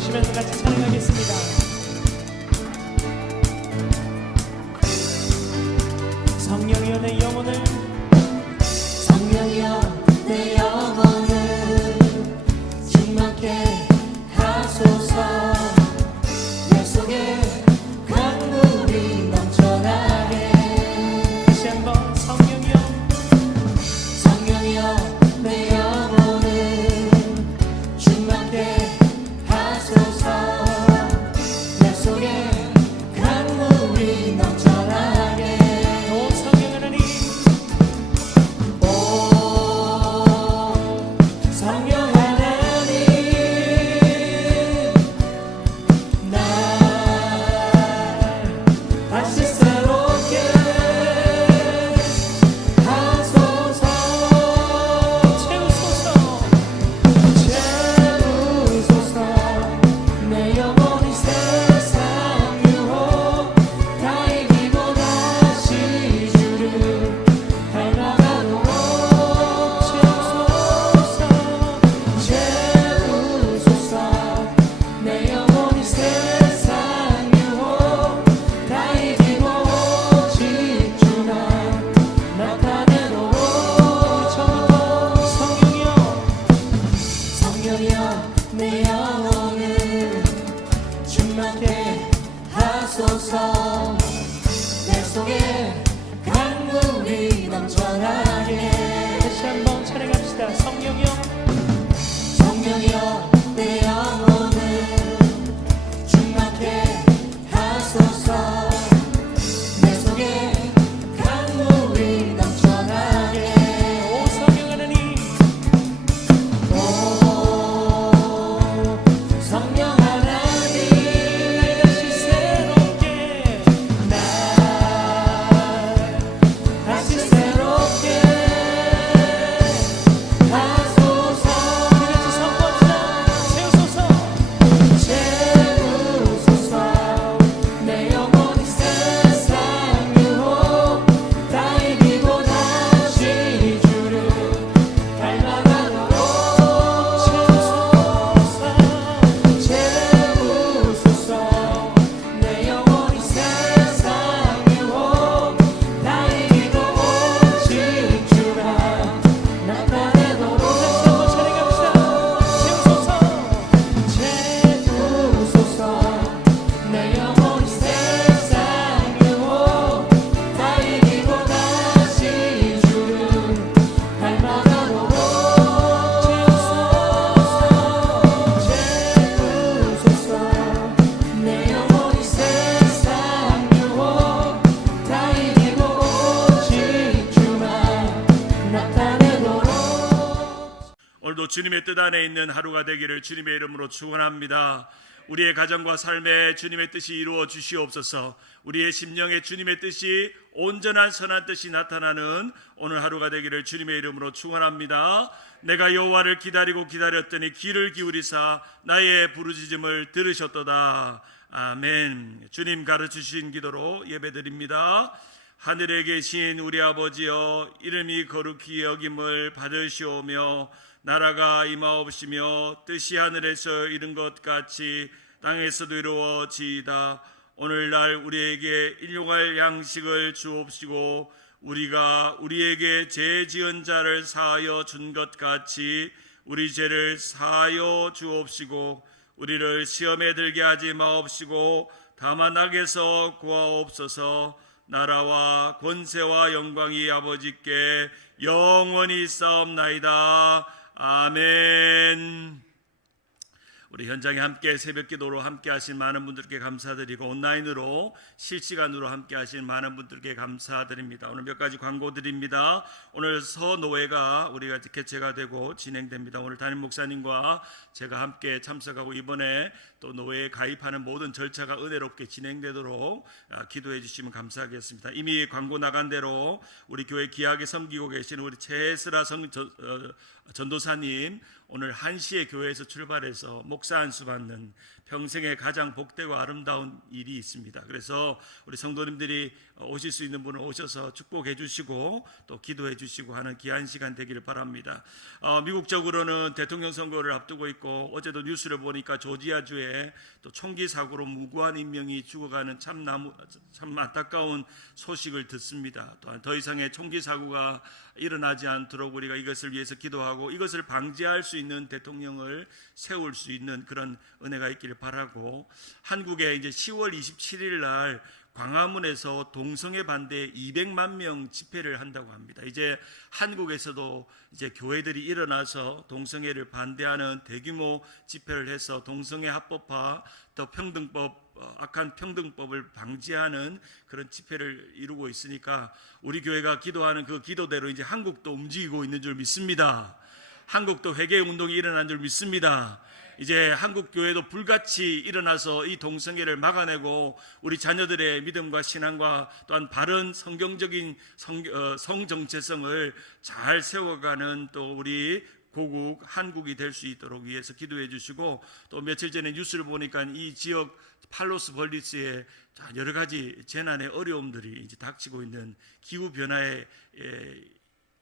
주시면서 같이 찬양하겠습니다. 성령이여 내 영혼을, 성령이여 내 영혼을 충만케 하소서. 내 속에 강물이 넘쳐나게. 다시 한번 성령이여, 성령이여 내 영혼을 충만케 하소서. 내 속에 강물이 넘쳐나게. 오 성령 하나님, 오 성령 하나님, 날 다시 새롭게 하소서. 채우소서. 채우소서. 내 영혼이 세상 유혹 다 이기고 다시 주를 닮아가도록. 채우소서. 내 영혼이 세상 유혹 다 이기고 오직 주만 나타내도록. 성령이여, 성령이여 내 영혼을 충만케 하소서. 내 속에 강물이 넘쳐나게. 다시 한번 찬양합시다. 성령이여, 성령이여 내 영혼을 충만케 하소서. 내 속에 강물이 넘쳐나게. 오 성령 하나님, 오 성령 하나님, 다시 새롭게, 날 다시 새롭게 하소서. 같이 선포합시다. 채우소서. 채우소서. 내 영혼이 세상 유혹 다 이기고 다시 주를 닮아가도록. 채우소서. 내 영혼이 세상 유혹 다 이기고 오직 주만 나타내도록. 채우소서. 내 영혼이 세상 유혹 다 이기고 다시 주를 닮아가도록. 채우소서. 내 영혼이 세상 유혹 다 이기고 오직 주만 나타내도록. 오늘도 주님의 뜻 안에 있는 하루가 되기를 주님의 이름으로 축원합니다. 우리의 가정과 삶에 주님의 뜻이 이루어 주시옵소서. 우리의 심령에 주님의 뜻이 온전한 선한 뜻이 나타나는 오늘 하루가 되기를 주님의 이름으로 축원합니다. 내가 여호와를 기다리고 기다렸더니 귀를 기울이사 나의 부르짖음을 들으셨도다. 아멘. 주님 가르치신 기도로 예배드립니다. 하늘에 계신 우리 아버지여, 이름이 거룩히 여김을 받으시오며 나라가 임하옵시며 뜻이 하늘에서 이룬 것 같이 땅에서도 이루어지이다. 오늘날 우리에게 일용할 양식을 주옵시고 우리가 우리에게 죄 지은 자를 사하여 준 것 같이 우리 죄를 사하여 주옵시고 우리를 시험에 들게 하지 마옵시고 다만 악에서 구하옵소서. 나라와 권세와 영광이 아버지께 영원히 있사옵나이다. 아멘. 우리 현장에 함께 새벽기도로 함께 하신 많은 분들께 감사드리고 온라인으로 실시간으로 함께 하신 많은 분들께 감사드립니다. 오늘 몇 가지 광고 드립니다. 오늘 서노회가 우리가 개최가 되고 진행됩니다. 오늘 담임 목사님과 제가 함께 참석하고 이번에 또 노회에 가입하는 모든 절차가 은혜롭게 진행되도록 기도해 주시면 감사하겠습니다. 이미 광고 나간 대로 우리 교회 귀하게 섬기고 계신 우리 최스라 전도사님 오늘 1시에 교회에서 출발해서 목사 안수 받는 평생에 가장 복되고 아름다운 일이 있습니다. 그래서 우리 성도님들이 오실 수 있는 분은 오셔서 축복해 주시고 또 기도해 주시고 하는 귀한 시간 되기를 바랍니다. 미국적으로는 대통령 선거를 앞두고 있고 어제도 뉴스를 보니까 조지아주에 가운데 또 총기 사고로 무고한 인명이 죽어가는 참 안타까운 소식을 듣습니다. 또한 더 이상의 총기 사고가 일어나지 않도록 우리가 이것을 위해서 기도하고 이것을 방지할 수 있는 대통령을 세울 수 있는 그런 은혜가 있기를 바라고, 한국에 이제 10월 27일 날 광화문에서 동성애 반대 200만 명 집회를 한다고 합니다. 이제 한국에서도 이제 교회들이 일어나서 동성애를 반대하는 대규모 집회를 해서 동성애 합법화, 또 평등법, 악한 평등법을 방지하는 그런 집회를 이루고 있으니까 우리 교회가 기도하는 그 기도대로 이제 한국도 움직이고 있는 줄 믿습니다. 한국도 회개 운동이 일어난 줄 믿습니다. 이제 한국 교회도 불같이 일어나서 이 동성애를 막아내고 우리 자녀들의 믿음과 신앙과 또한 바른 성경적인 성 정체성을 잘 세워가는 또 우리 고국 한국이 될 수 있도록 위해서 기도해 주시고, 또 며칠 전에 뉴스를 보니까 이 지역 팔로스 벌리스에 여러 가지 재난의 어려움들이 이제 닥치고 있는 기후 변화의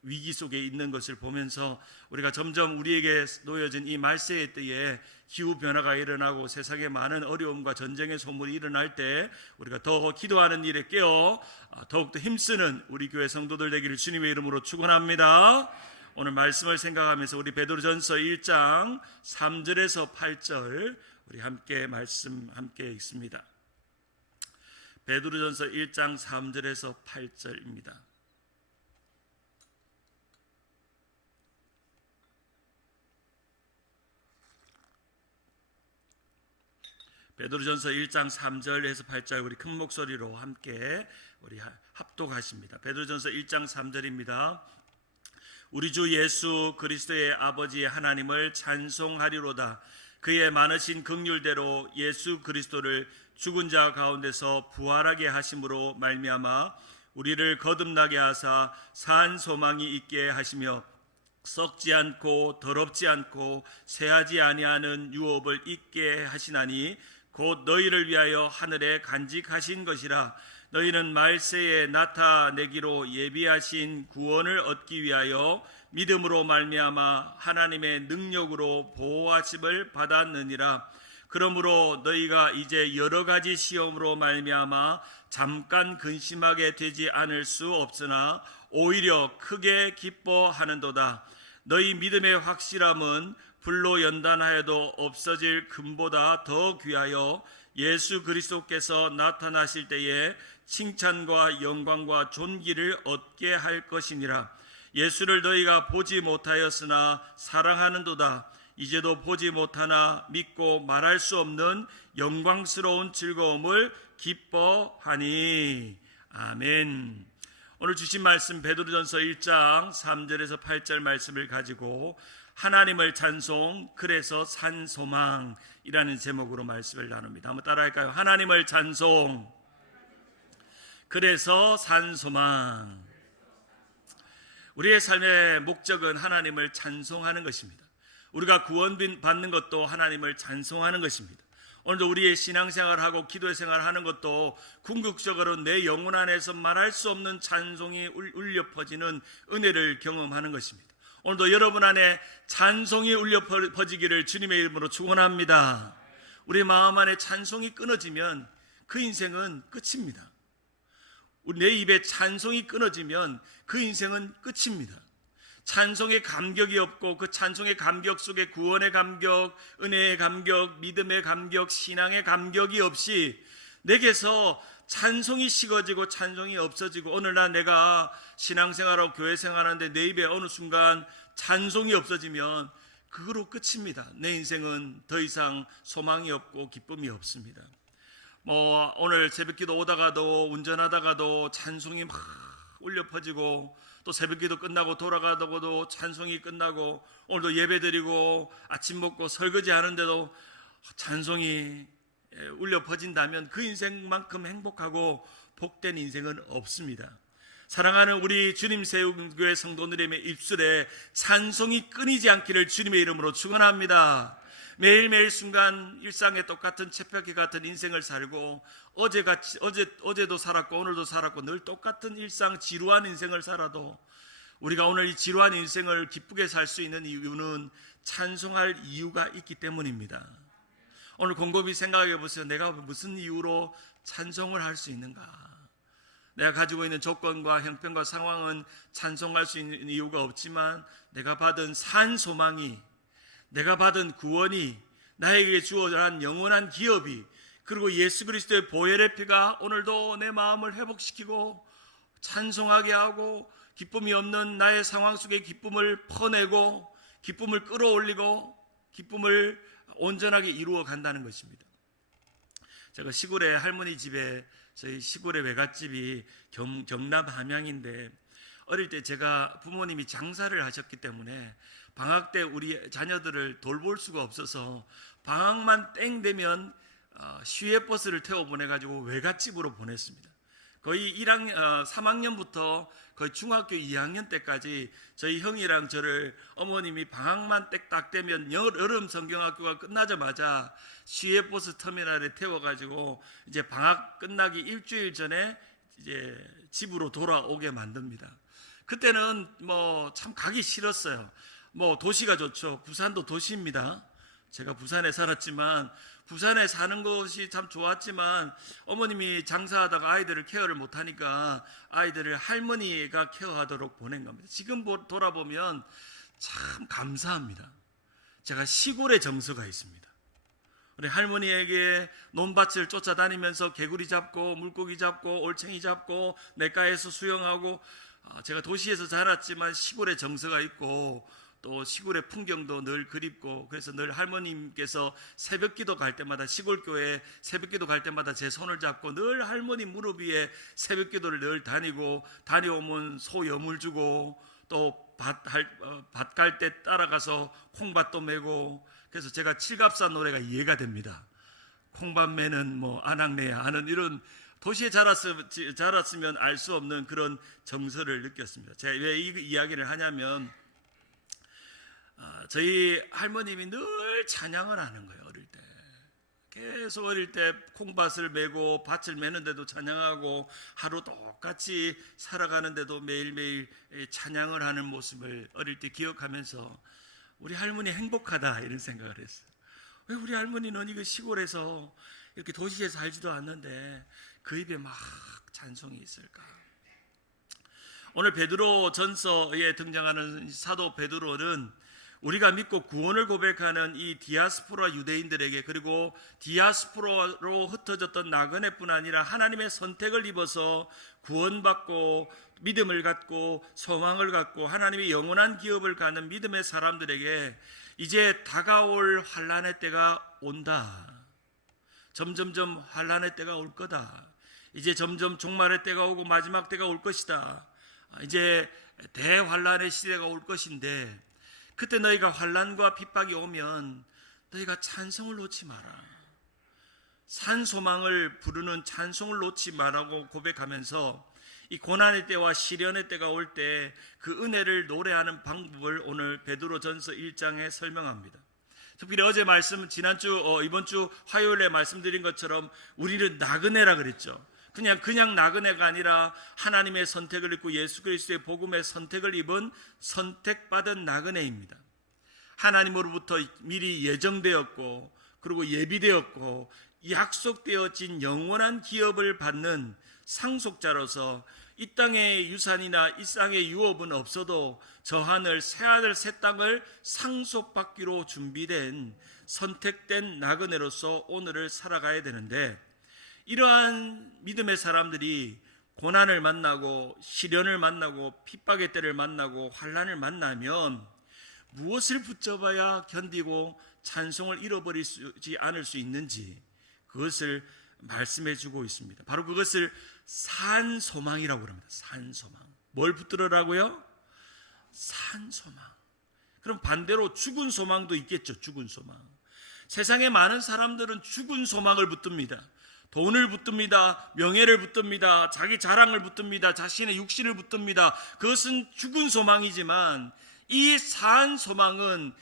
위기 속에 있는 것을 보면서 우리가 점점 우리에게 놓여진 이 말세의 때에 기후 변화가 일어나고 세상에 많은 어려움과 전쟁의 소문이 일어날 때 우리가 더 기도하는 일에 깨어 더욱더 힘쓰는 우리 교회 성도들 되기를 주님의 이름으로 축원합니다. 오늘 말씀을 생각하면서 우리 베드로전서 1장 3절에서 8절 우리 함께 말씀 함께 읽습니다. 베드로전서 1장 3절에서 8절입니다. 베드로전서 1장 3절에서 8절 우리 큰 목소리로 함께 우리 합독하십니다. 베드로전서 1장 3절입니다. 우리 주 예수 그리스도의 아버지 하나님을 찬송하리로다. 그의 많으신 긍휼대로 예수 그리스도를 죽은 자 가운데서 부활하게 하심으로 말미암아 우리를 거듭나게 하사 산 소망이 있게 하시며 썩지 않고 더럽지 않고 쇠하지 아니하는 유업을 있게 하시나니 곧 너희를 위하여 하늘에 간직하신 것이라. 너희는 말세에 나타내기로 예비하신 구원을 얻기 위하여 믿음으로 말미암아 하나님의 능력으로 보호하심을 받았느니라. 그러므로 너희가 이제 여러 가지 시험으로 말미암아 잠깐 근심하게 되지 않을 수 없으나 오히려 크게 기뻐하는도다. 너희 믿음의 확실함은 불로 연단하여도 없어질 금보다 더 귀하여 예수 그리스도께서 나타나실 때에 칭찬과 영광과 존귀를 얻게 할 것이니라. 예수를 너희가 보지 못하였으나 사랑하는도다. 이제도 보지 못하나 믿고 말할 수 없는 영광스러운 즐거움을 기뻐하니. 아멘. 오늘 주신 말씀 베드로전서 1장 3절에서 8절 말씀을 가지고 하나님을 찬송 그래서 산 소망이라는 제목으로 말씀을 나눕니다. 한번 따라할까요? 하나님을 찬송 그래서 산 소망. 우리의 삶의 목적은 하나님을 찬송하는 것입니다. 우리가 구원받는 것도 하나님을 찬송하는 것입니다. 오늘도 우리의 신앙생활하고 기도의 생활하는 것도 궁극적으로 내 영혼 안에서 말할 수 없는 찬송이 울려 퍼지는 은혜를 경험하는 것입니다. 오늘도 여러분 안에 찬송이 울려 퍼지기를 주님의 이름으로 축원합니다. 우리 마음 안에 찬송이 끊어지면 그 인생은 끝입니다. 내 입에 찬송이 끊어지면 그 인생은 끝입니다. 찬송의 감격이 없고 그 찬송의 감격 속에 구원의 감격, 은혜의 감격, 믿음의 감격, 신앙의 감격이 없이 내게서 찬송이 식어지고 찬송이 없어지고, 오늘날 내가 신앙생활하고 교회생활하는데 내 입에 어느 순간 찬송이 없어지면 그거로 끝입니다. 내 인생은 더 이상 소망이 없고 기쁨이 없습니다. 오늘 새벽기도 오다가도 운전하다가도 찬송이 막 울려 퍼지고, 또 새벽기도 끝나고 돌아가다가도 찬송이 끝나고, 오늘도 예배드리고 아침 먹고 설거지 하는데도 찬송이 울려 퍼진다면 그 인생만큼 행복하고 복된 인생은 없습니다. 사랑하는 우리 주님 세운 교회 성도들의 입술에 찬송이 끊이지 않기를 주님의 이름으로 축원합니다. 매일매일 순간 일상의 똑같은 쳇바퀴 같은 인생을 살고 어제도 살았고 오늘도 살았고 늘 똑같은 일상 지루한 인생을 살아도 우리가 오늘 이 지루한 인생을 기쁘게 살 수 있는 이유는 찬송할 이유가 있기 때문입니다. 오늘 곰곰이 생각해 보세요. 내가 무슨 이유로 찬송을 할 수 있는가? 내가 가지고 있는 조건과 형편과 상황은 찬송할 수 있는 이유가 없지만 내가 받은 산 소망이, 내가 받은 구원이, 나에게 주어진 영원한 기업이, 그리고 예수 그리스도의 보혈의 피가 오늘도 내 마음을 회복시키고 찬송하게 하고 기쁨이 없는 나의 상황 속에 기쁨을 퍼내고 기쁨을 끌어올리고 기쁨을 온전하게 이루어 간다는 것입니다. 제가 시골에 할머니 집에, 저희 시골의 외갓집이 경남 함양인데, 어릴 때 제가 부모님이 장사를 하셨기 때문에 방학 때 우리 자녀들을 돌볼 수가 없어서 방학만 땡 되면 시외버스를 태워 보내가지고 외갓집으로 보냈습니다. 거의 3학년부터 거의 중학교 2학년 때까지 저희 형이랑 저를 어머님이 방학만 딱 되면 여름 성경학교가 끝나자마자 시외버스 터미널에 태워가지고 이제 방학 끝나기 일주일 전에 이제 집으로 돌아오게 만듭니다. 그때는 뭐 참 가기 싫었어요. 뭐 도시가 좋죠. 부산도 도시입니다. 제가 부산에 살았지만 부산에 사는 것이 참 좋았지만 어머님이 장사하다가 아이들을 케어를 못하니까 아이들을 할머니가 케어하도록 보낸 겁니다. 지금 돌아보면 참 감사합니다. 제가 시골에 정서가 있습니다. 우리 할머니에게 논밭을 쫓아다니면서 개구리 잡고 물고기 잡고 올챙이 잡고 냇가에서 수영하고, 제가 도시에서 자랐지만 시골에 정서가 있고 또 시골의 풍경도 늘 그립고, 그래서 늘 할머님께서 새벽기도 갈 때마다, 시골교회 새벽기도 갈 때마다 제 손을 잡고 늘 할머니 무릎 위에 새벽기도를 늘 다녀오면 소 여물 주고 또 밭 갈 때 따라가서 콩밭도 메고, 그래서 제가 칠갑산 노래가 이해가 됩니다. 콩밭 매는 뭐 안악내야 하는 이런, 도시에 자랐으면 알 수 없는 그런 정서를 느꼈습니다. 제가 왜 이 이야기를 하냐면, 저희 할머님이 늘 찬양을 하는 거예요. 어릴 때 계속, 어릴 때 콩밭을 메고 밭을 메는데도 찬양하고 하루 똑같이 살아가는데도 매일매일 찬양을 하는 모습을 어릴 때 기억하면서 우리 할머니 행복하다 이런 생각을 했어요. 왜 우리 할머니는 이거 시골에서 이렇게 도시에 살지도 않는데 그 입에 막 찬송이 있을까? 오늘 베드로 전서에 등장하는 사도 베드로는 우리가 믿고 구원을 고백하는 이 디아스포라 유대인들에게, 그리고 디아스포라로 흩어졌던 나그네뿐 아니라 하나님의 선택을 입어서 구원받고 믿음을 갖고 소망을 갖고 하나님의 영원한 기업을 갖는 믿음의 사람들에게 이제 다가올 환난의 때가 온다. 점점점 환난의 때가 올 거다. 이제 점점 종말의 때가 오고 마지막 때가 올 것이다. 이제 대환난의 시대가 올 것인데, 그때 너희가 환난과 핍박이 오면 너희가 찬송을 놓지 마라. 산소망을 부르는 찬송을 놓지 마라고 고백하면서 이 고난의 때와 시련의 때가 올 때 그 은혜를 노래하는 방법을 오늘 베드로전서 1장에 설명합니다. 특별히 어제 말씀, 이번 주 화요일에 말씀드린 것처럼 우리는 나그네라 그랬죠. 그냥 나그네가 아니라 하나님의 선택을 입고 예수 그리스도의 복음의 선택을 입은 선택받은 나그네입니다. 하나님으로부터 미리 예정되었고 그리고 예비되었고 약속되어진 영원한 기업을 받는 상속자로서 이 땅의 유산이나 이 땅의 유업은 없어도 저 하늘 새 하늘 새 땅을 상속받기로 준비된 선택된 나그네로서 오늘을 살아가야 되는데, 이러한 믿음의 사람들이 고난을 만나고 시련을 만나고 핍박의 때를 만나고 환난을 만나면 무엇을 붙잡아야 견디고 찬송을 잃어버리지 않을 수 있는지, 그것을 말씀해 주고 있습니다. 바로 그것을 산소망이라고 합니다. 산소망. 뭘 붙들으라고요? 산소망. 그럼 반대로 죽은 소망도 있겠죠. 죽은 소망. 세상에 많은 사람들은 죽은 소망을 붙듭니다. 돈을 붙듭니다. 명예를 붙듭니다. 자기 자랑을 붙듭니다. 자신의 육신을 붙듭니다. 그것은 죽은 소망이지만 이 산 소망은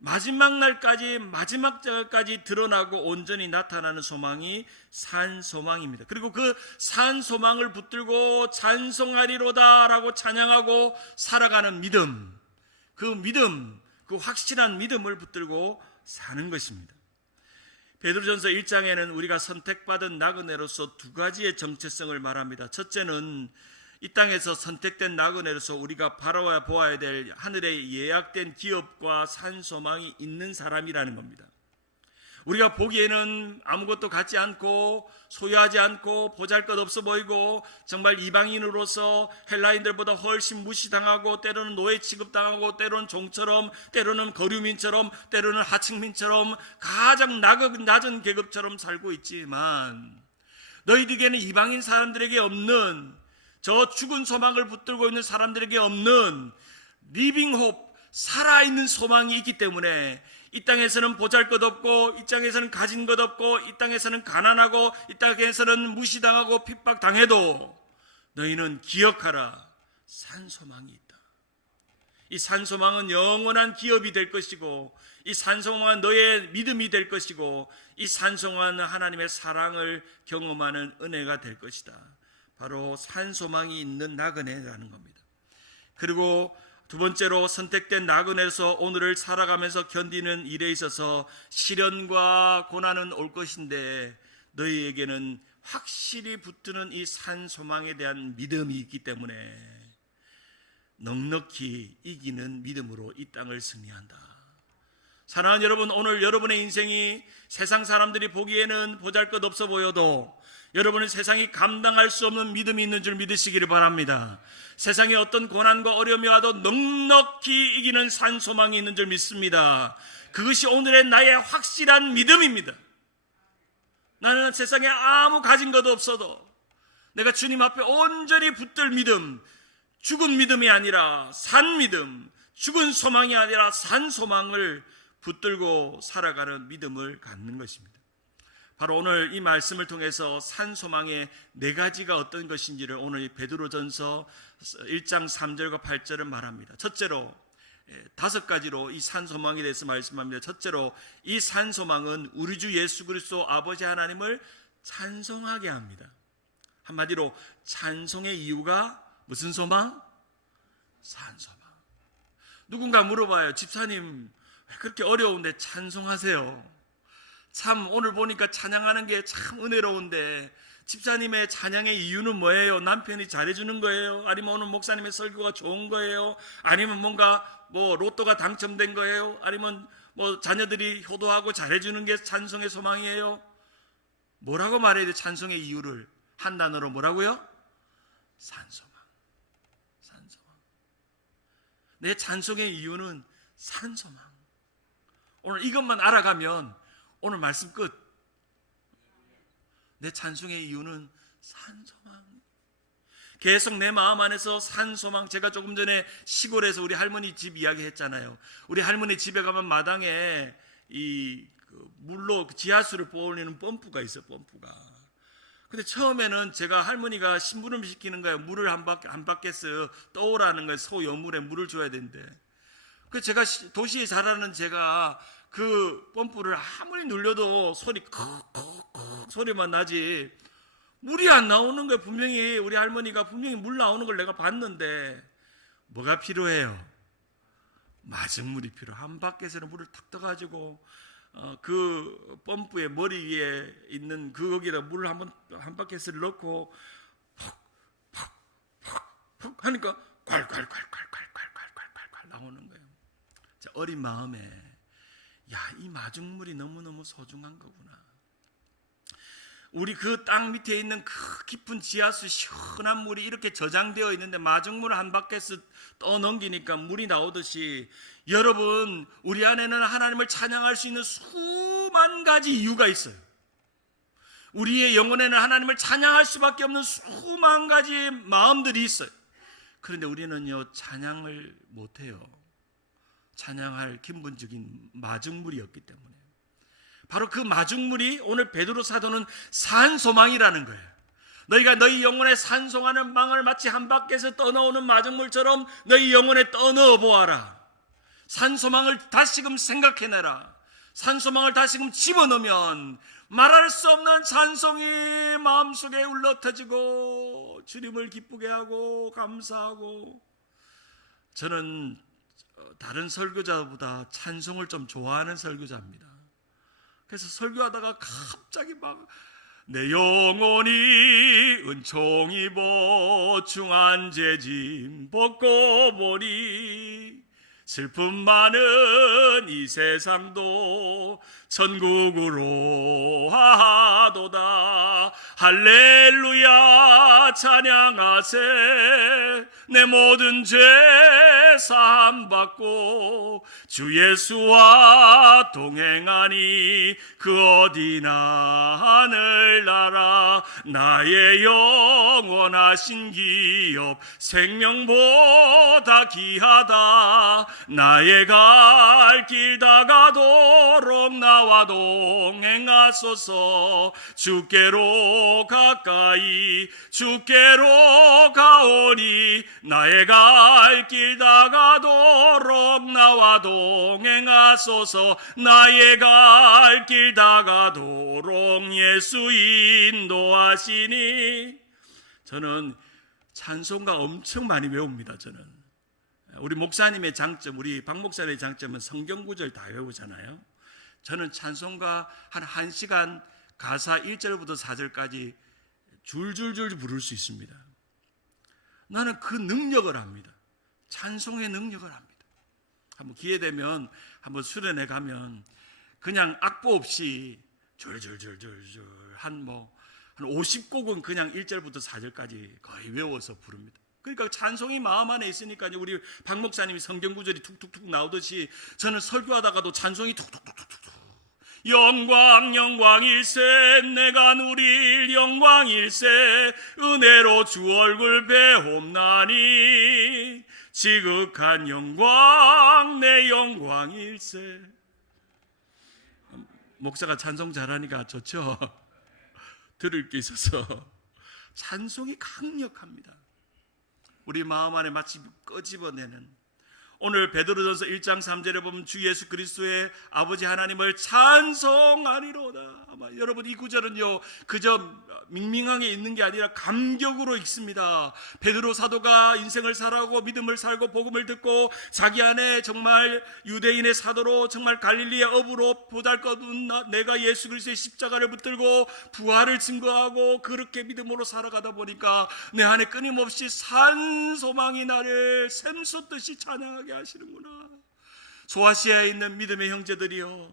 마지막 날까지, 마지막 자까지 드러나고 온전히 나타나는 소망이 산 소망입니다. 그리고 그 산 소망을 붙들고 찬송하리로다 라고 찬양하고 살아가는 믿음, 그 확실한 믿음을 붙들고 사는 것입니다. 베드로전서 1장에는 우리가 선택받은 나그네로서 두 가지의 정체성을 말합니다. 첫째는 이 땅에서 선택된 나그네로서 우리가 바라보아야 보아야 될 하늘의 예약된 기업과 산 소망이 있는 사람이라는 겁니다. 우리가 보기에는 아무것도 갖지 않고 소유하지 않고 보잘것없어 보이고 정말 이방인으로서 헬라인들보다 훨씬 무시당하고 때로는 노예 취급당하고 때로는 종처럼 때로는 거류민처럼 때로는 하층민처럼 가장 낮은 계급처럼 살고 있지만 너희들에게는 이방인 사람들에게 없는 저 죽은 소망을 붙들고 있는 사람들에게 없는 리빙 홉 살아있는 소망이 있기 때문에 이 땅에서는 보잘것없고 이 땅에서는 가진 것 없고 이 땅에서는 가난하고 이 땅에서는 무시당하고 핍박당해도 너희는 기억하라, 산소망이 있다. 이 산소망은 영원한 기업이 될 것이고 이 산소망은 너의 믿음이 될 것이고 이 산소망은 하나님의 사랑을 경험하는 은혜가 될 것이다. 바로 산소망이 있는 나그네라는 겁니다. 그리고 두 번째로 선택된 나그네로서 오늘을 살아가면서 견디는 일에 있어서 시련과 고난은 올 것인데 너희에게는 확실히 붙드는 이 산소망에 대한 믿음이 있기 때문에 넉넉히 이기는 믿음으로 이 땅을 승리한다. 사랑하는 여러분, 오늘 여러분의 인생이 세상 사람들이 보기에는 보잘것없어 보여도 여러분은 세상이 감당할 수 없는 믿음이 있는 줄 믿으시기를 바랍니다. 세상에 어떤 고난과 어려움이 와도 넉넉히 이기는 산소망이 있는 줄 믿습니다. 그것이 오늘의 나의 확실한 믿음입니다. 나는 세상에 아무 가진 것도 없어도 내가 주님 앞에 온전히 붙들 믿음, 죽은 믿음이 아니라 산 믿음, 죽은 소망이 아니라 산 소망을 붙들고 살아가는 믿음을 갖는 것입니다. 바로 오늘 이 말씀을 통해서 산 소망의 네 가지가 어떤 것인지를 오늘 베드로전서 1장 3절과 8절은 말합니다. 첫째로 다섯 가지로 이 산 소망에 대해서 말씀합니다. 첫째로 이 산 소망은 우리 주 예수 그리스도 아버지 하나님을 찬송하게 합니다. 한마디로 찬송의 이유가 무슨 소망? 산 소망. 누군가 물어봐요. 집사님 왜 그렇게 어려운데 찬송하세요? 참 오늘 보니까 찬양하는 게 참 은혜로운데 집사님의 찬양의 이유는 뭐예요? 남편이 잘해주는 거예요? 아니면 오늘 목사님의 설교가 좋은 거예요? 아니면 뭔가 로또가 당첨된 거예요? 아니면 자녀들이 효도하고 잘해주는 게 찬송의 소망이에요? 뭐라고 말해야 돼? 찬송의 이유를 한 단어로 뭐라고요? 산소망. 산소망. 내 찬송의 이유는 산소망. 오늘 이것만 알아가면 오늘 말씀 끝. 내 찬송의 이유는 산소망. 계속 내 마음 안에서 산소망. 제가 조금 전에 시골에서 우리 할머니 집 이야기 했잖아요. 우리 할머니 집에 가면 마당에 물로 지하수를 뽑아올리는 펌프가 있어요. 펌프가. 근데 처음에는 제가 할머니가 심부름 시키는 거예요. 물을 한 바퀴에서 떠오라는 거예요. 소여물에 물을 줘야 되는데. 그 제가 도시에 자라는 제가 그 펌프를 아무리 눌려도 소리만 나지 물이 안 나오는 거예요. 분명히 우리 할머니가 분명히 물 나오는 걸 내가 봤는데 뭐가 필요해요? 마중물이 필요해요. 한 바퀴에서는 물을 탁 떠가지고 그 펌프의 머리 위에 있는 거기다 물을 한 바퀴에서를 넣고 푹 하니까 콸콸콸콸콸콸콸콸콸 나오는 거예요. 자, 어린 마음에 이 마중물이 너무너무 소중한 거구나. 우리 그 땅 밑에 있는 그 깊은 지하수 시원한 물이 이렇게 저장되어 있는데 마중물을 한 바퀴에서 떠넘기니까 물이 나오듯이 여러분, 우리 안에는 하나님을 찬양할 수 있는 수만 가지 이유가 있어요. 우리의 영혼에는 하나님을 찬양할 수밖에 없는 수만 가지 마음들이 있어요. 그런데 우리는요, 찬양을 못해요. 찬양할 근본적인 마중물이었기 때문에. 바로 그 마중물이 오늘 베드로 사도는 산소망이라는 거예요. 너희가 너희 영혼에 산송하는 망을 마치 한 바퀴에서 떠나오는 마중물처럼 너희 영혼에 떠넣어 보아라. 산소망을 다시금 생각해내라. 산소망을 다시금 집어넣으면 말할 수 없는 찬송이 마음속에 울러터지고 주님을 기쁘게 하고 감사하고. 저는 다른 설교자보다 찬송을 좀 좋아하는 설교자입니다. 그래서 설교하다가 갑자기 막 내 영혼이 은총 입어 중한 죄짐 벗고 보니 슬픔 많은 이 세상도 천국으로 하도다. 할렐루야 찬양하세. 내 모든 죄 사함 받고 주 예수와 동행하니 그 어디나 하늘나라. 나의 영원하신 기업 생명보다 귀하다. 나의 갈 길 다가도록 나와 동행하소서. 주께로 가까이 주께로 가오니 나의 갈 길 다가도록 나와 동행하소서. 나의 갈 길 다가도록 예수 인도하시니. 저는 찬송가 엄청 많이 외웁니다. 저는 우리 목사님의 장점, 우리 박 목사님의 장점은 성경 구절 다 외우잖아요. 저는 찬송가 한 1시간 가사 1절부터 4절까지 줄줄줄 부를 수 있습니다. 나는 그 능력을 압니다. 찬송의 능력을 압니다. 한번 기회되면 한번 수련회 가면 그냥 악보 없이 줄줄줄줄줄 한 50곡은 그냥 1절부터 4절까지 거의 외워서 부릅니다. 그러니까 찬송이 마음 안에 있으니까 우리 박 목사님이 성경 구절이 툭툭툭 나오듯이 저는 설교하다가도 찬송이 툭툭툭툭툭. 영광 영광일세 내가 누릴 영광일세 은혜로 주 얼굴 배옵나니 지극한 영광 내 영광일세. 목사가 찬송 잘하니까 좋죠. 들을 게 있어서 찬송이 강력합니다. 우리 마음 안에 마치 끄집어내는, 오늘 베드로전서 1장 3절에 보면 주 예수 그리스도의 아버지 하나님을 찬송하리로다. 아마 여러분 이 구절은요 그저 밍밍하게 읽는 게 아니라 감격으로 읽습니다. 베드로 사도가 인생을 살아오고 믿음을 살고 복음을 듣고 자기 안에 정말 유대인의 사도로 정말 갈릴리의 어부로 보잘것없는 내가 예수 그리스도의 십자가를 붙들고 부활을 증거하고 그렇게 믿음으로 살아가다 보니까 내 안에 끊임없이 산 소망이 나를 샘솟듯이 찬양하게 하시는구나. 소아시아에 있는 믿음의 형제들이요,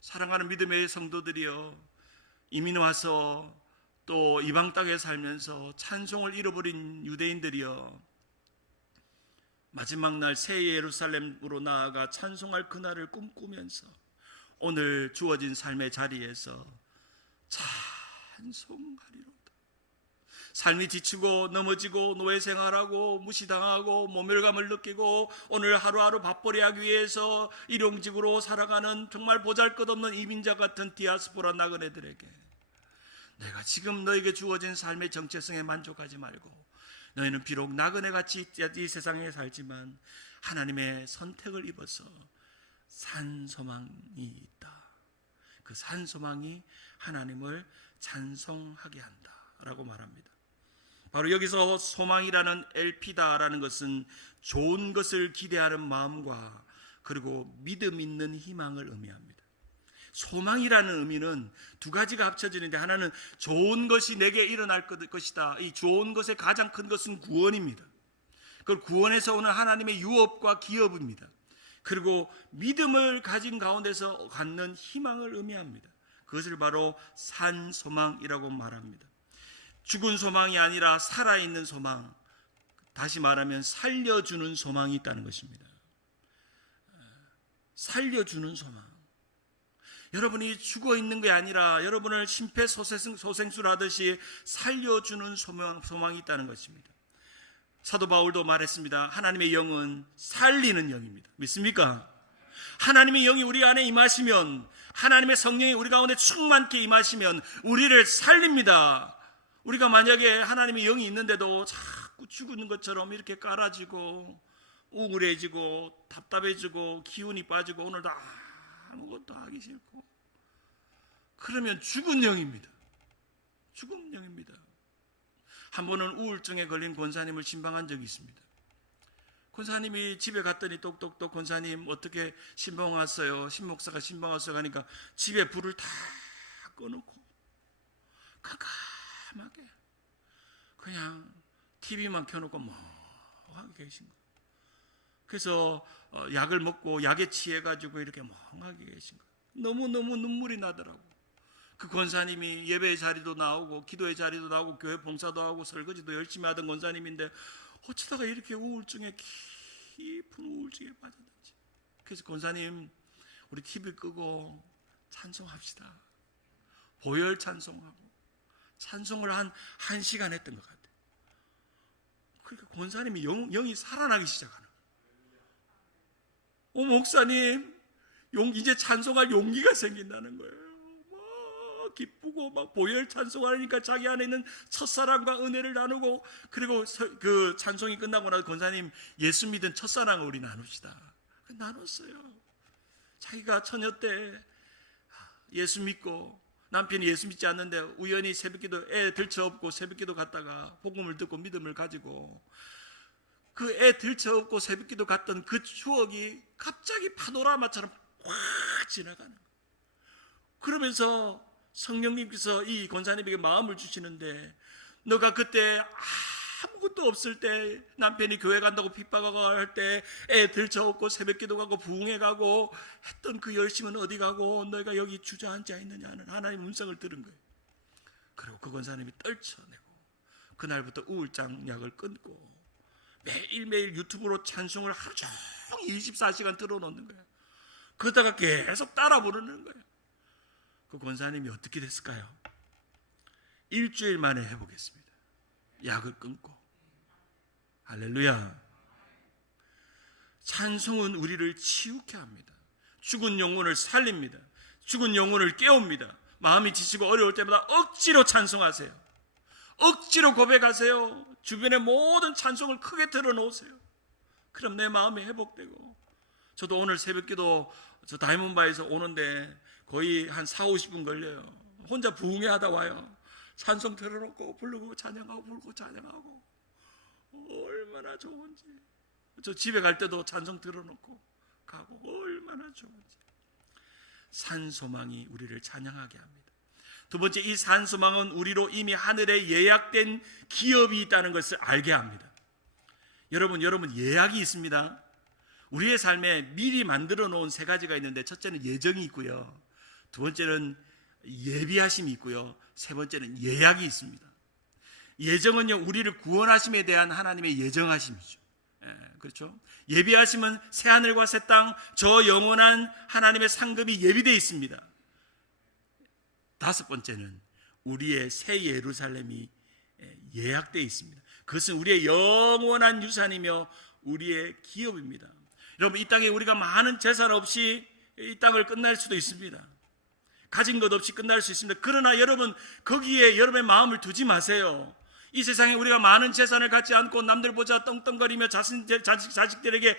사랑하는 믿음의 성도들이요, 이민 와서 또 이방 땅에 살면서 찬송을 잃어버린 유대인들이요, 마지막 날 새 예루살렘으로 나아가 찬송할 그날을 꿈꾸면서 오늘 주어진 삶의 자리에서 찬송하리로다. 삶이 지치고 넘어지고 노예생활하고 무시당하고 모멸감을 느끼고 오늘 하루하루 밥벌이 하기 위해서 일용직으로 살아가는 정말 보잘것없는 이민자 같은 디아스포라 나그네들에게 내가 지금 너에게 주어진 삶의 정체성에 만족하지 말고, 너희는 비록 나그네같이 이 세상에 살지만 하나님의 선택을 입어서 산소망이 있다. 그 산소망이 하나님을 찬송하게 한다라고 말합니다. 바로 여기서 소망이라는 엘피다라는 것은 좋은 것을 기대하는 마음과 그리고 믿음 있는 희망을 의미합니다. 소망이라는 의미는 두 가지가 합쳐지는데, 하나는 좋은 것이 내게 일어날 것이다. 이 좋은 것의 가장 큰 것은 구원입니다. 그 구원에서 오는 하나님의 유업과 기업입니다. 그리고 믿음을 가진 가운데서 갖는 희망을 의미합니다. 그것을 바로 산소망이라고 말합니다. 죽은 소망이 아니라 살아있는 소망, 다시 말하면 살려주는 소망이 있다는 것입니다. 살려주는 소망. 여러분이 죽어 있는 게 아니라 여러분을 심폐소생술 하듯이 살려주는 소망이 있다는 것입니다. 사도 바울도 말했습니다. 하나님의 영은 살리는 영입니다. 믿습니까? 하나님의 영이 우리 안에 임하시면, 하나님의 성령이 우리 가운데 충만케 임하시면 우리를 살립니다. 우리가 만약에 하나님의 영이 있는데도 자꾸 죽는 것처럼 이렇게 깔아지고 우울해지고 답답해지고 기운이 빠지고 오늘도 아무것도 하기 싫고, 그러면 죽은 영입니다. 죽은 영입니다. 한 번은 우울증에 걸린 권사님을 신방한 적이 있습니다. 권사님이 집에 갔더니 똑똑똑 권사님 어떻게 신방 왔어요? 신목사가 신방 왔어요 하니까 집에 불을 다 꺼놓고 깜깜하게 그냥 TV만 켜놓고 멍하게 계신 거예요. 그래서 약을 먹고 약에 취해가지고 이렇게 멍하게 계신 거예요. 너무너무 눈물이 나더라고. 그 권사님이 예배의 자리도 나오고 기도의 자리도 나오고 교회 봉사도 하고 설거지도 열심히 하던 권사님인데 어쩌다가 이렇게 우울증에 깊은 우울증에 빠졌는지. 그래서 권사님 우리 TV 끄고 찬송합시다. 보혈 찬송하고 찬송을 한 1시간 했던 것 같아요. 그러니까 권사님이 영이 살아나기 시작하는 거예요. 목사님 이제 찬송할 용기가 생긴다는 거예요. 막 기쁘고 막 보혈 찬송하니까 자기 안에 있는 첫사랑과 은혜를 나누고, 그리고 그 찬송이 끝나고 나서 권사님 예수 믿은 첫사랑을 우리 나눕시다. 나눴어요. 자기가 처녀 때 예수 믿고 남편이 예수 믿지 않는데 우연히 새벽기도 애 들쳐업고 새벽기도 갔다가 복음을 듣고 믿음을 가지고 그 애 들쳐업고 새벽기도 갔던 그 추억이 갑자기 파노라마처럼 확 지나가는 거예요. 그러면서 성령님께서 이 권사님에게 마음을 주시는데, 너가 그때 아무것도 없을 때 남편이 교회 간다고 핍박하고 할 때 애 들쳐업고 새벽기도 가고 부흥회 가고 했던 그 열심은 어디 가고 너희가 여기 주저앉아 있느냐는 하나님의 음성을 들은 거예요. 그리고 그 권사님이 떨쳐내고 그날부터 우울증 약을 끊고 매일매일 유튜브로 찬송을 하루 종일 24시간 틀어놓는 거예요. 그러다가 계속 따라 부르는 거예요. 그 권사님이 어떻게 됐을까요? 일주일 만에 해보겠습니다. 약을 끊고. 할렐루야. 찬송은 우리를 치유케 합니다. 죽은 영혼을 살립니다. 죽은 영혼을 깨웁니다. 마음이 지치고 어려울 때마다 억지로 찬송하세요. 억지로 고백하세요. 주변의 모든 찬송을 크게 들어놓으세요. 그럼 내 마음이 회복되고. 저도 오늘 새벽기도 저 다이몬바에서 오는데 거의 한 40-50분 걸려요. 혼자 부흥회 하다 와요. 찬송 들어놓고 부르고 찬양하고 부르고 찬양하고 얼마나 좋은지. 저 집에 갈 때도 찬송 들어놓고 가고 얼마나 좋은지. 산소망이 우리를 찬양하게 합니다. 두 번째, 이 산소망은 우리로 이미 하늘에 예약된 기업이 있다는 것을 알게 합니다. 여러분 예약이 있습니다. 우리의 삶에 미리 만들어 놓은 세 가지가 있는데, 첫째는 예정이 있고요, 두 번째는 예비하심이 있고요, 세 번째는 예약이 있습니다. 예정은요, 우리를 구원하심에 대한 하나님의 예정하심이죠. 그렇죠? 예비하심은 새 하늘과 새 땅, 저 영원한 하나님의 상급이 예비되어 있습니다. 다섯 번째는 우리의 새 예루살렘이 예약되어 있습니다. 그것은 우리의 영원한 유산이며 우리의 기업입니다. 여러분, 이 땅에 우리가 많은 재산 없이 이 땅을 끝날 수도 있습니다. 가진 것 없이 끝날 수 있습니다. 그러나 여러분, 거기에 여러분의 마음을 두지 마세요. 이 세상에 우리가 많은 재산을 갖지 않고 남들보다 떵떵거리며 자식들에게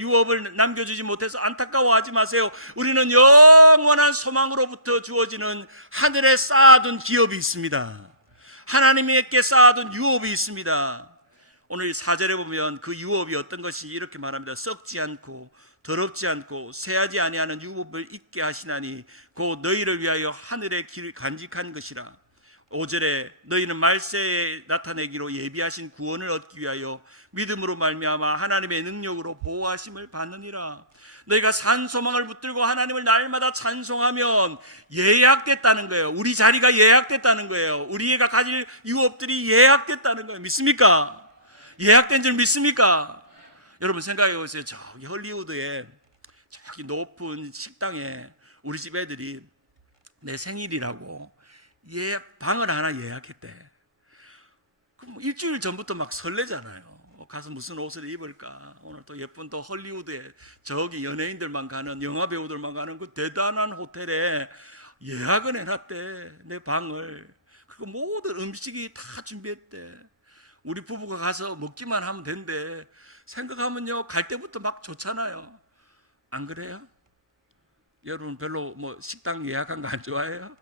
유업을 남겨주지 못해서 안타까워하지 마세요. 우리는 영원한 소망으로부터 주어지는 하늘에 쌓아둔 기업이 있습니다. 하나님께 쌓아둔 유업이 있습니다. 오늘 4절에 보면 그 유업이 어떤 것이 이렇게 말합니다. 썩지 않고 더럽지 않고 새하지 아니하는 유업을 있게 하시나니 곧 너희를 위하여 하늘의 길을 간직한 것이라. 5절에 너희는 말세에 나타내기로 예비하신 구원을 얻기 위하여 믿음으로 말미암아 하나님의 능력으로 보호하심을 받느니라. 너희가 산 소망을 붙들고 하나님을 날마다 찬송하면 예약됐다는 거예요. 우리 자리가 예약됐다는 거예요. 우리가 가질 유업들이 예약됐다는 거예요. 믿습니까? 예약된 줄 믿습니까? 여러분 생각해 보세요. 저기 헐리우드에 저기 높은 식당에 우리 집 애들이 내 생일이라고 방을 하나 예약했대. 그럼 일주일 전부터 막 설레잖아요. 가서 무슨 옷을 입을까? 오늘 또 예쁜 또 헐리우드에 저기 연예인들만 가는, 영화 배우들만 가는 그 대단한 호텔에 예약을 해놨대. 내 방을. 그리고 모든 음식이 다 준비했대. 우리 부부가 가서 먹기만 하면 된대. 생각하면요, 갈 때부터 막 좋잖아요. 안 그래요? 여러분 별로 뭐 식당 예약한 거 안 좋아해요?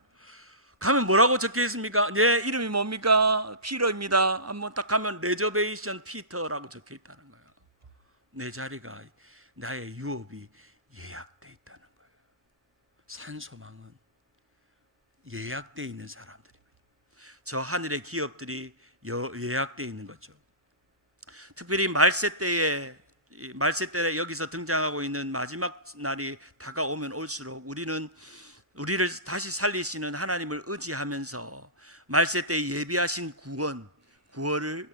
가면 뭐라고 적혀 있습니까? 내 이름이 뭡니까? 피터입니다. 한번 딱 가면 레저베이션 피터라고 적혀 있다는 거예요. 내 자리가, 나의 유업이 예약되어 있다는 거예요. 산소망은 예약되어 있는 사람들입니다. 저 하늘의 기업들이 예약되어 있는 거죠. 특별히 말세 때에 여기서 등장하고 있는 마지막 날이 다가오면 올수록 우리를 다시 살리시는 하나님을 의지하면서 말세 때 예비하신 구원을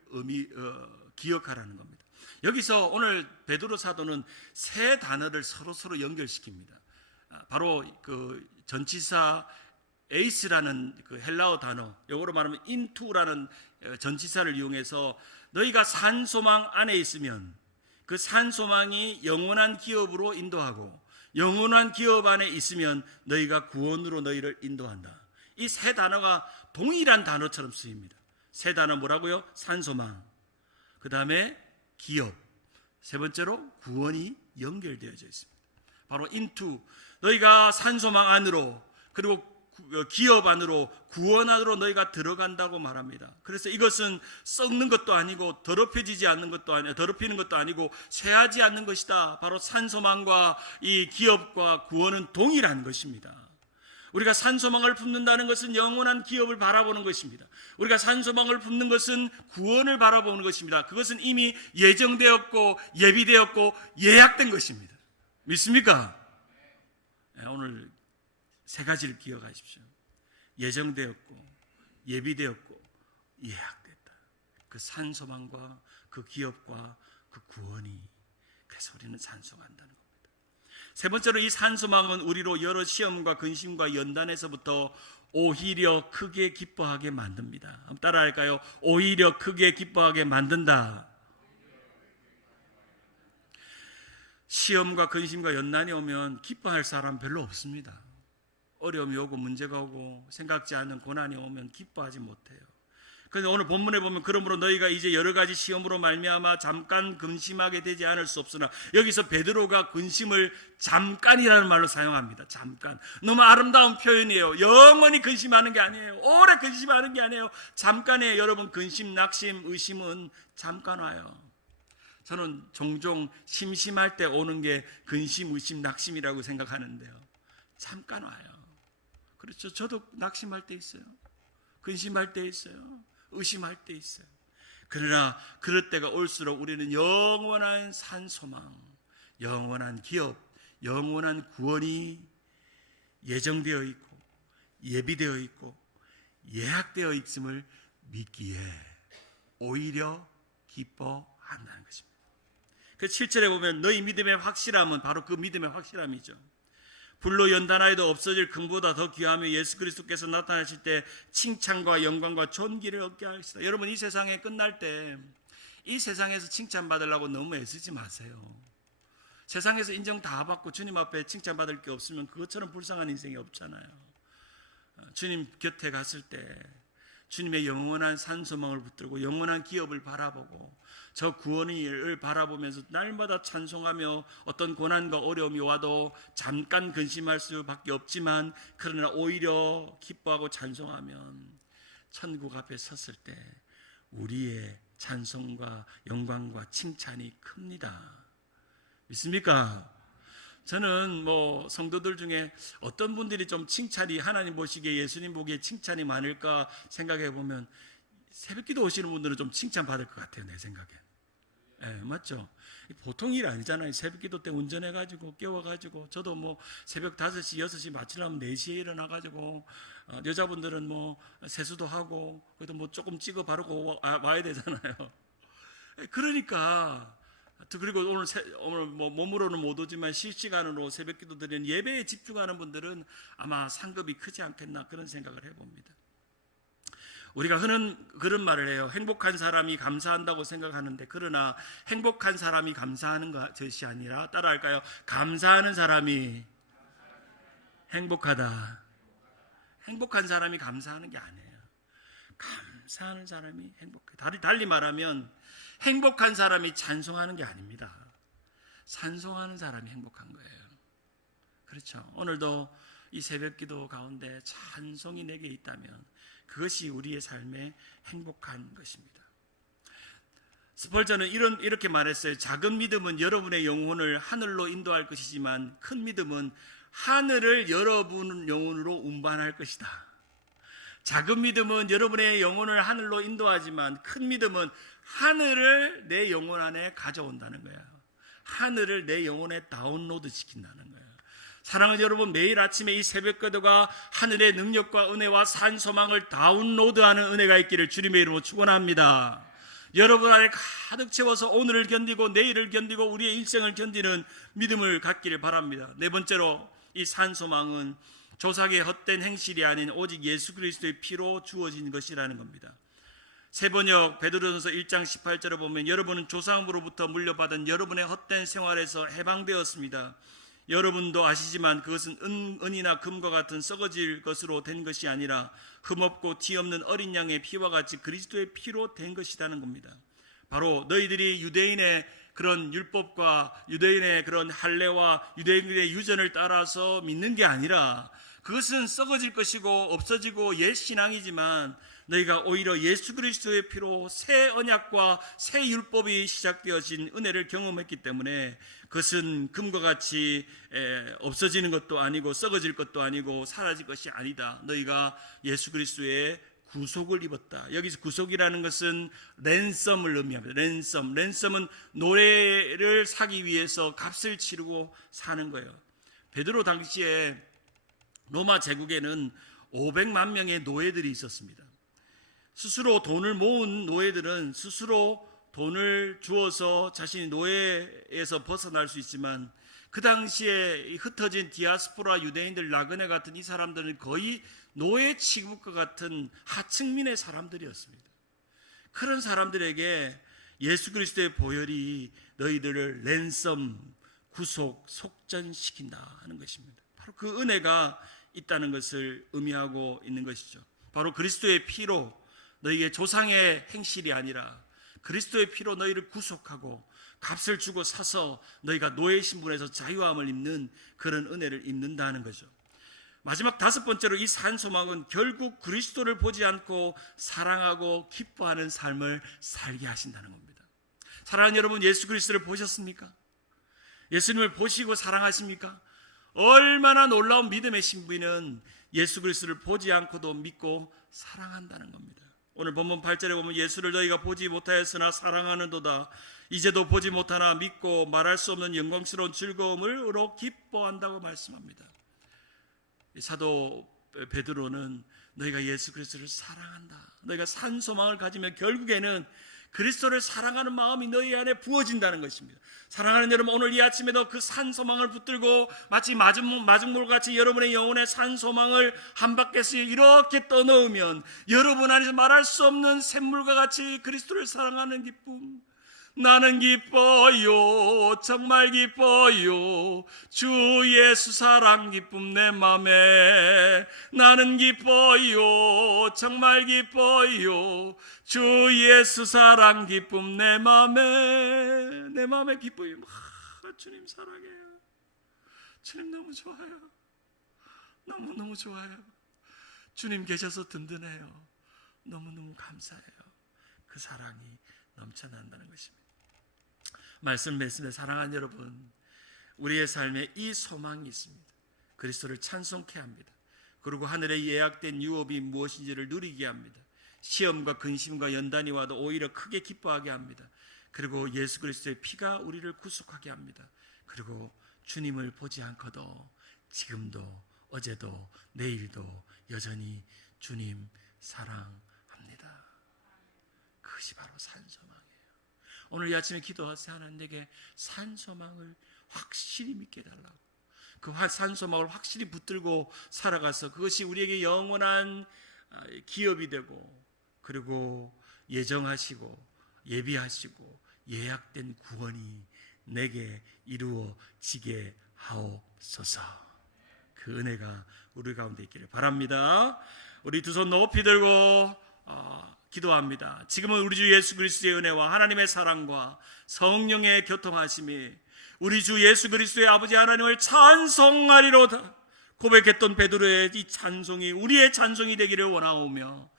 기억하라는 겁니다. 여기서 오늘 베드로 사도는 세 단어를 서로 연결시킵니다. 바로 그 전치사 에이스라는 그 헬라어 단어, 영어로 말하면 into라는 전치사를 이용해서 너희가 산소망 안에 있으면 그 산소망이 영원한 기업으로 인도하고 영원한 기업 안에 있으면 너희가 구원으로 너희를 인도한다. 이 세 단어가 동일한 단어처럼 쓰입니다. 세 단어 뭐라고요? 산소망, 그 다음에 기업, 세 번째로 구원이 연결되어져 있습니다. 바로 into, 너희가 산소망 안으로, 그리고 기업 안으로, 구원 안으로 너희가 들어간다고 말합니다. 그래서 이것은 썩는 것도 아니고 더럽히는 것도 아니고 쇠하지 않는 것이다. 바로 산소망과 이 기업과 구원은 동일한 것입니다. 우리가 산소망을 품는다는 것은 영원한 기업을 바라보는 것입니다. 우리가 산소망을 품는 것은 구원을 바라보는 것입니다. 그것은 이미 예정되었고 예비되었고 예약된 것입니다. 믿습니까? 오늘 세 가지를 기억하십시오. 예정되었고 예비되었고 예약됐다. 그 산소망과 그 기업과 그 구원이, 그래서 우리는 산소한다는 겁니다. 세 번째로 이 산소망은 우리로 여러 시험과 근심과 연단에서부터 오히려 크게 기뻐하게 만듭니다. 한번 따라할까요? 오히려 크게 기뻐하게 만든다. 시험과 근심과 연난이 오면 기뻐할 사람 별로 없습니다. 어려움이 오고 문제가 오고 생각지 않은 고난이 오면 기뻐하지 못해요. 그런데 오늘 본문에 보면 그러므로 너희가 이제 여러 가지 시험으로 말미암아 잠깐 근심하게 되지 않을 수 없으나, 여기서 베드로가 근심을 잠깐이라는 말로 사용합니다. 잠깐. 너무 아름다운 표현이에요. 영원히 근심하는 게 아니에요. 오래 근심하는 게 아니에요. 잠깐이에요. 여러분, 근심, 낙심, 의심은 잠깐 와요. 저는 종종 심심할 때 오는 게 근심, 의심, 낙심이라고 생각하는데요. 잠깐 와요. 그렇죠. 저도 낙심할 때 있어요. 근심할 때 있어요. 의심할 때 있어요. 그러나 그럴 때가 올수록 우리는 영원한 산소망, 영원한 기업, 영원한 구원이 예정되어 있고 예비되어 있고 예약되어 있음을 믿기에 오히려 기뻐한다는 것입니다. 그 7절에 보면 너희 믿음의 확실함은 바로 그 믿음의 확실함이죠. 불로 연단하여도 없어질 금보다 더 귀하며 예수 그리스도께서 나타나실 때 칭찬과 영광과 존귀를 얻게 하시다. 여러분, 이 세상에 끝날 때 이 세상에서 칭찬받으려고 너무 애쓰지 마세요. 세상에서 인정 다 받고 주님 앞에 칭찬받을 게 없으면 그것처럼 불쌍한 인생이 없잖아요. 주님 곁에 갔을 때 주님의 영원한 산소망을 붙들고 영원한 기업을 바라보고 저 구원을 바라보면서 날마다 찬송하며 어떤 고난과 어려움이 와도 잠깐 근심할 수밖에 없지만, 그러나 오히려 기뻐하고 찬송하면 천국 앞에 섰을 때 우리의 찬송과 영광과 칭찬이 큽니다. 믿습니까? 저는 성도들 중에 어떤 분들이 좀 칭찬이, 하나님 보시기에 예수님 보기에 칭찬이 많을까 생각해 보면 새벽기도 오시는 분들은 좀 칭찬 받을 것 같아요, 내 생각엔. 맞죠? 보통 일 아니잖아요. 새벽기도 때 운전해가지고 깨워가지고, 저도 새벽 5시 6시 마치려면 4시에 일어나가지고, 여자분들은 세수도 하고 그래도 조금 찍어 바르고 와야 되잖아요. 그러니까, 그리고 오늘 몸으로는 못 오지만 실시간으로 새벽기도 드리는 예배에 집중하는 분들은 아마 상급이 크지 않겠나, 그런 생각을 해봅니다. 우리가 그런 말을 해요. 행복한 사람이 감사한다고 생각하는데, 그러나 행복한 사람이 감사하는 것이 아니라, 따라할까요? 감사하는 사람이 행복하다. 행복한 사람이 감사하는 게 아니에요. 감사하는 사람이 행복해. 달리 말하면 행복한 사람이 찬송하는 게 아닙니다. 찬송하는 사람이 행복한 거예요. 그렇죠. 오늘도 이 새벽기도 가운데 찬송이 내게 있다면 그것이 우리의 삶의 행복한 것입니다. 스펄전은 이렇게 말했어요. 작은 믿음은 여러분의 영혼을 하늘로 인도할 것이지만 큰 믿음은 하늘을 여러분 영혼으로 운반할 것이다. 작은 믿음은 여러분의 영혼을 하늘로 인도하지만 큰 믿음은 하늘을 내 영혼 안에 가져온다는 거야. 하늘을 내 영혼에 다운로드 시킨다는 거야. 사랑하는 여러분, 매일 아침에 이 새벽 기도가 하늘의 능력과 은혜와 산 소망을 다운로드하는 은혜가 있기를 주님의 이름으로 축원합니다. 여러분 안에 가득 채워서 오늘을 견디고 내일을 견디고 우리의 일생을 견디는 믿음을 갖기를 바랍니다. 네 번째로 이 산 소망은 조상의 헛된 행실이 아닌 오직 예수 그리스도의 피로 주어진 것이라는 겁니다. 세번역 베드로전서 1장 18절에 보면 여러분은 조상으로부터 물려받은 여러분의 헛된 생활에서 해방되었습니다. 여러분도 아시지만 그것은 은이나 금과 같은 썩어질 것으로 된 것이 아니라 흠없고 티 없는 어린 양의 피와 같이 그리스도의 피로 된 것이라는 겁니다. 바로 너희들이 유대인의 그런 율법과 유대인의 그런 할례와 유대인의 유전을 따라서 믿는 게 아니라 그것은 썩어질 것이고 없어지고 옛 신앙이지만 너희가 오히려 예수 그리스도의 피로 새 언약과 새 율법이 시작되어진 은혜를 경험했기 때문에 그것은 금과 같이 없어지는 것도 아니고 썩어질 것도 아니고 사라질 것이 아니다. 너희가 예수 그리스도의 구속을 입었다. 여기서 구속이라는 것은 랜섬을 의미합니다. 랜섬은 노예를 사기 위해서 값을 치르고 사는 거예요. 베드로 당시에 로마 제국에는 500만 명의 노예들이 있었습니다. 스스로 돈을 모은 노예들은 스스로 돈을 주어서 자신이 노예에서 벗어날 수 있지만 그 당시에 흩어진 디아스포라 유대인들 나그네 같은 이 사람들은 거의 노예 취급과 같은 하층민의 사람들이었습니다. 그런 사람들에게 예수 그리스도의 보혈이 너희들을 랜섬, 구속, 속전시킨다 하는 것입니다. 바로 그 은혜가 있다는 것을 의미하고 있는 것이죠. 바로 그리스도의 피로 너희의 조상의 행실이 아니라 그리스도의 피로 너희를 구속하고 값을 주고 사서 너희가 노예 신분에서 자유함을 입는 그런 은혜를 입는다는 거죠. 마지막 다섯 번째로 이 산 소망은 결국 그리스도를 보지 않고 사랑하고 기뻐하는 삶을 살게 하신다는 겁니다. 사랑하는 여러분, 예수 그리스도를 보셨습니까? 예수님을 보시고 사랑하십니까? 얼마나 놀라운 믿음의 신부는 예수 그리스도를 보지 않고도 믿고 사랑한다는 겁니다. 오늘 본문 8절에 보면 예수를 너희가 보지 못하였으나 사랑하는도다. 이제도 보지 못하나 믿고 말할 수 없는 영광스러운 즐거움으로 기뻐한다고 말씀합니다. 사도 베드로는 너희가 예수 그리스도를 사랑한다. 너희가 산 소망을 가지면 결국에는 그리스도를 사랑하는 마음이 너희 안에 부어진다는 것입니다. 사랑하는 여러분, 오늘 이 아침에도 그 산 소망을 붙들고 마치 마중물같이 여러분의 영혼의 산 소망을 한 바퀴씩 이렇게 떠넣으면 여러분 안에서 말할 수 없는 샘물과 같이 그리스도를 사랑하는 기쁨, 나는 기뻐요, 정말 기뻐요, 주 예수 사랑 기쁨 내 맘에. 나는 기뻐요, 정말 기뻐요, 주 예수 사랑 기쁨 내 맘에. 내 맘에 기뻐요. 주님 사랑해요. 주님 너무 좋아요. 너무너무 좋아요. 주님 계셔서 든든해요. 너무너무 감사해요. 그 사랑이 넘쳐난다는 것입니다. 말씀 맺습니다. 사랑하는 여러분, 우리의 삶에 이 소망이 있습니다. 그리스도를 찬송케 합니다. 그리고 하늘에 예약된 유업이 무엇인지를 누리게 합니다. 시험과 근심과 연단이 와도 오히려 크게 기뻐하게 합니다. 그리고 예수 그리스도의 피가 우리를 구속하게 합니다. 그리고 주님을 보지 않고도 지금도 어제도 내일도 여전히 주님 사랑합니다. 그것이 바로 산소망이에요. 오늘 이 아침에 기도하세요. 하나님에게 산소망을 확실히 믿게 해달라고. 그 산소망을 확실히 붙들고 살아가서 그것이 우리에게 영원한 기업이 되고, 그리고 예정하시고 예비하시고 예약된 구원이 내게 이루어지게 하옵소서. 그 은혜가 우리 가운데 있기를 바랍니다. 우리 두 손 높이 들고 기도합니다. 지금은 우리 주 예수 그리스도의 은혜와 하나님의 사랑과 성령의 교통하심이 우리 주 예수 그리스도의 아버지 하나님을 찬송하리로다 고백했던 베드로의 이 찬송이 우리의 찬송이 되기를 원하오며,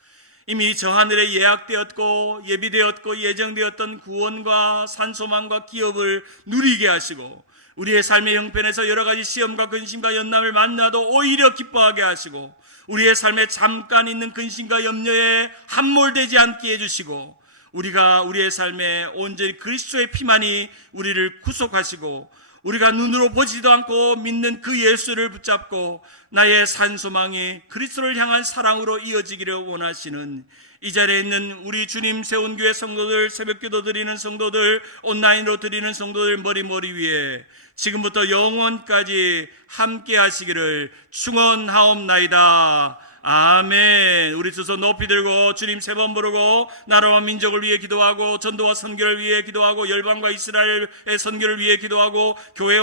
이미 저 하늘에 예약되었고 예비되었고 예정되었던 구원과 산소망과 기업을 누리게 하시고 우리의 삶의 형편에서 여러 가지 시험과 근심과 연남을 만나도 오히려 기뻐하게 하시고 우리의 삶에 잠깐 있는 근심과 염려에 함몰되지 않게 해주시고 우리가 우리의 삶에 온전히 그리스도의 피만이 우리를 구속하시고 우리가 눈으로 보지도 않고 믿는 그 예수를 붙잡고 나의 산소망이 그리스도를 향한 사랑으로 이어지기를 원하시는 이 자리에 있는 우리 주님 세운 교회 성도들, 새벽기도 드리는 성도들, 온라인으로 드리는 성도들 머리 위에 지금부터 영원까지 함께 하시기를 축원하옵나이다. 아멘. 우리 두 손 높이 들고 주님 세 번 부르고 나라와 민족을 위해 기도하고 전도와 선교를 위해 기도하고 열방과 이스라엘의 선교를 위해 기도하고 교회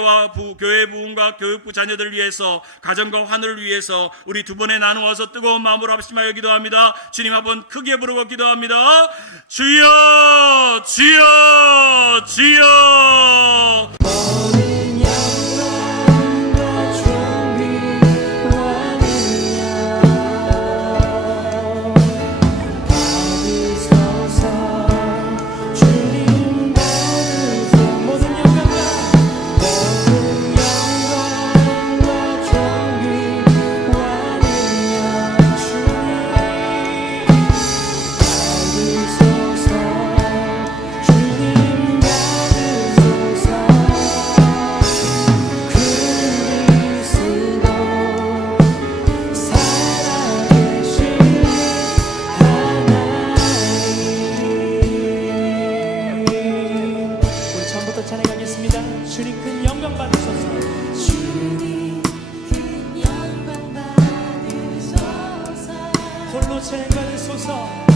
부흥과 교육부 자녀들 위해서 가정과 하늘을 위해서 우리 두 번에 나누어서 뜨거운 마음으로 합심하여 기도합니다. 주님 한번 크게 부르고 기도합니다. 주여 주여 주여. 모든 영광과 존귀와 주님 받으소서. 모든 영광과 존귀와 주님 받으소서. 그리스도 살아계신 하나님. 우리 처음부터 찬양하겠습니다. 주님 큰 영광 받으소서. 주님 큰 영광 받으소서. 홀로 찬양 받으소서.